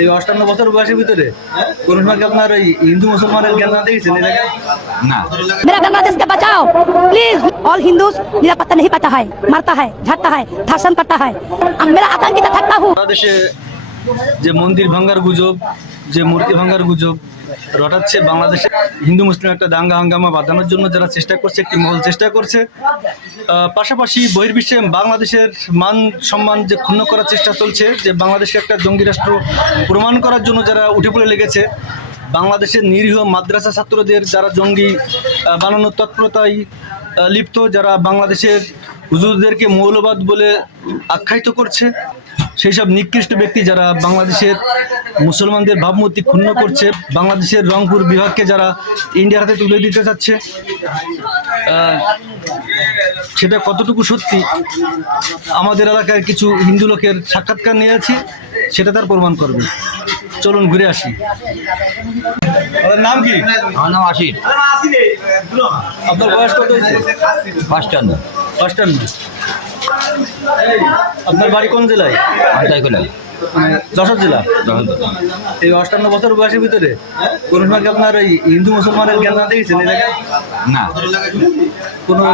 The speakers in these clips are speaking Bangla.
এই 58 বছর বয়সের ভিতরে কোন সময় কি আপনার এই হিন্দু মুসলমানের জ্ঞান না দেখেছেন এই জায়গায়? না। मेरा बांग्लादेश का बचाओ प्लीज। ऑल हिंदूज मेरा पता नहीं पता है, मरता है, झड़ता है, धर्षण करता है। मेरा आतंकित थकता हूँ। বাংলাদেশে যে মন্দির ভাঙ্গার গুজব, যে মূর্তি ভাঙ্গার গুজব রটাচ্ছে, বাংলাদেশে হিন্দু মুসলিম একটা দাঙ্গা হাঙ্গামা বাঁধানোর জন্য যারা চেষ্টা করছে, একটি মহল চেষ্টা করছে, পাশাপাশি বহির্বিশ্বে বাংলাদেশের মান সম্মান যে ক্ষুণ্ণ করার চেষ্টা চলছে, যে বাংলাদেশকে একটা জঙ্গি রাষ্ট্র প্রমাণ করার জন্য যারা উঠে পড়ে লেগেছে, বাংলাদেশের নিরীহ মাদ্রাসা ছাত্রদের যারা জঙ্গি বানানোর তৎপরতায় লিপ্ত, যারা বাংলাদেশের হুজুরদেরকে মৌলবাদ বলে আখ্যায়িত করছে, সেই সব নিকৃষ্ট ব্যক্তি যারা বাংলাদেশের মুসলমানদের ভাবমূর্তি ক্ষুণ্ণ করছে, বাংলাদেশের রংপুর বিভাগকে যারা ইন্ডিয়ার হাতে তুলে দিতে চাচ্ছে, সেটা কতটুকু সত্যি আমাদের এলাকার কিছু হিন্দু লোকের সাক্ষাৎকার নিয়ে আছি, সেটা তার প্রমাণ করবে। চলুন ঘুরে আসি। আপনার নাম কি? আমার নাম আশির। আপনার বয়স কত হয়েছে? 55। 55। আপনার বাড়ি কোন জেলায়? যশোর জেলা। এই 58 বছর বয়সের ভিতরে কোন সময় কি আপনার এই হিন্দু মুসলমানের জ্ঞান না দেখেছেন এই জায়গায়? না। কোনো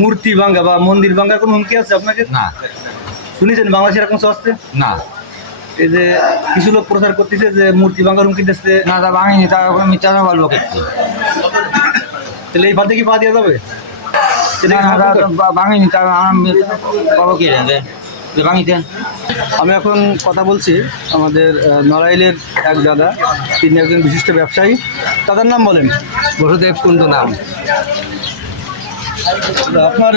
মূর্তি ভাঙ্গা বা মন্দির ভাঙ্গার কোনো হুমকি আছে আপনাকে? না। শুনেছেন বাংলাদেশে এরকম আসছে? না। এই যে কিছু লোক প্রচার করতেছে যে মূর্তি ভাঙ্গার হুমকি দিচ্ছে, না, তা ভাঙিনি, তা মিথ্যা কথা বলবো ক্ষেত্রে। তাহলে এই ফাঁদে কি পা দেওয়া যাবে? ভাঙিনি, তা আমার পাবো কি ভাঙিতে। আমি এখন কথা বলছি আমাদের নড়াইলের এক দাদা, তিনি একজন বিশিষ্ট ব্যবসায়ী। তাদের নাম বলেন। বসুদেব কুন্ডু নাম। আপনার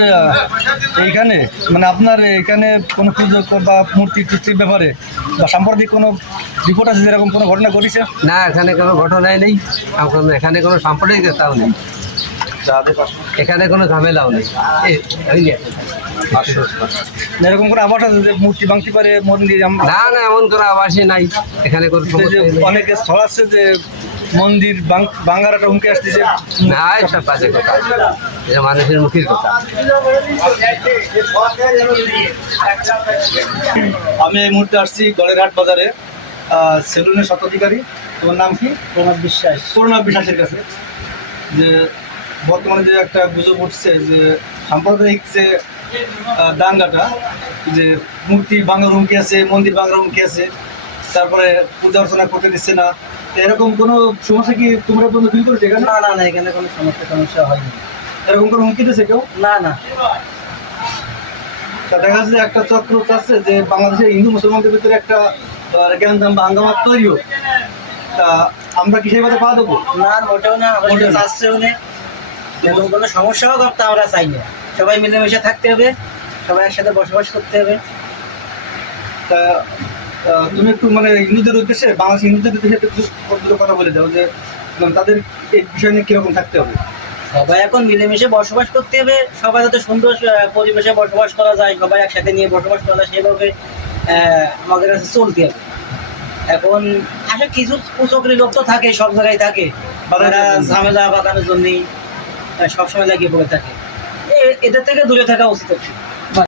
এইখানে মানে আপনার এখানে কোনো পুজো বা মূর্তি টুর্তির ব্যাপারে বা সাম্প্রতিক কোনো রিপোর্ট আছে যেরকম কোনো ঘটনা ঘটেছে? না, এখানে কোনো ঘটনাই নেই। এখন এখানে কোনো সাম্প্রদায়িকতাও নেই, এখানে কোনো ঝামেলাও নেই। এরকম কোনো আভাস আছে যে মূর্তি ভাঙতে পারে মন্দির? না না, এমন কোনো আবাসই নাই এখানে কোনো যে অনেকে ছড়াচ্ছে যে মন্দির ভাঙার একটা হুমকি আসতেছে। না, এটা বাজে কথা, এটা মানুষের মুখের কথা। আমি এই মুহূর্তে আসছি গড়েরহাট বাজারে সেলুনের স্বত্বাধিকারী, তোমার নাম কি? প্রণব বিশ্বাস। প্রণব বিশ্বাসের কাছে যে বর্তমানে যে একটা গুজব উঠছে যে সাম্প্রদায়িক যে দাঙ্গাটা, যে মূর্তি ভাঙার হুমকি আছে, মন্দির ভাঙার হুমকি আছে, তারপরে পূজা অর্চনা করতে দিচ্ছে না, এরকম কোনো সমস্যা কি তোমরা কোনো ফিল করেছো এখানে? না না না, এখানে কোনো সমস্যা হয়নি। এরকম কোনো হুমকি দিচ্ছে কেউ? না না। তা দেখা যাচ্ছে একটা চক্র চাচ্ছে যে বাংলাদেশের হিন্দু মুসলমানদের ভিতরে একটা জ্ঞানদাম বা হাঙ্গামা তৈরি হোক। তা আমরা কি সেইভাবে পা দেবো? না, মোটেও না, মোটেও না। চাচ্ছেও না। এরকম কোনো সমস্যাও করতে আমরা চাই না। সবাই মিলেমিশে থাকতে হবে, সবাই একসাথে বসবাস করতে হবে। তা তুমি একটু মানে হিন্দুদের উদ্দেশ্যে, বাংলাদেশ হিন্দুদের উদ্দেশ্যে একটু দুটো কথা বলে দাও যে মানে তাদের এই বিষয় নিয়ে কীরকম থাকতে হবে। সবাই এখন মিলেমিশে বসবাস করতে হবে, সবাই যাতে সুন্দর পরিবেশে বসবাস করা যায়, সবাই একসাথে নিয়ে বসবাস করা যায়, সেভাবে আমাদের কাছে চলতে হবে। এখন আসলে কিছু কুচক্রী লোক তো থাকে, সব জায়গায় থাকে, তারা ঝামেলা বাঁধানোর জন্যই সবসময় লাগিয়ে পড়ে থাকে। এদের থেকে দূরে থাকা উচিত।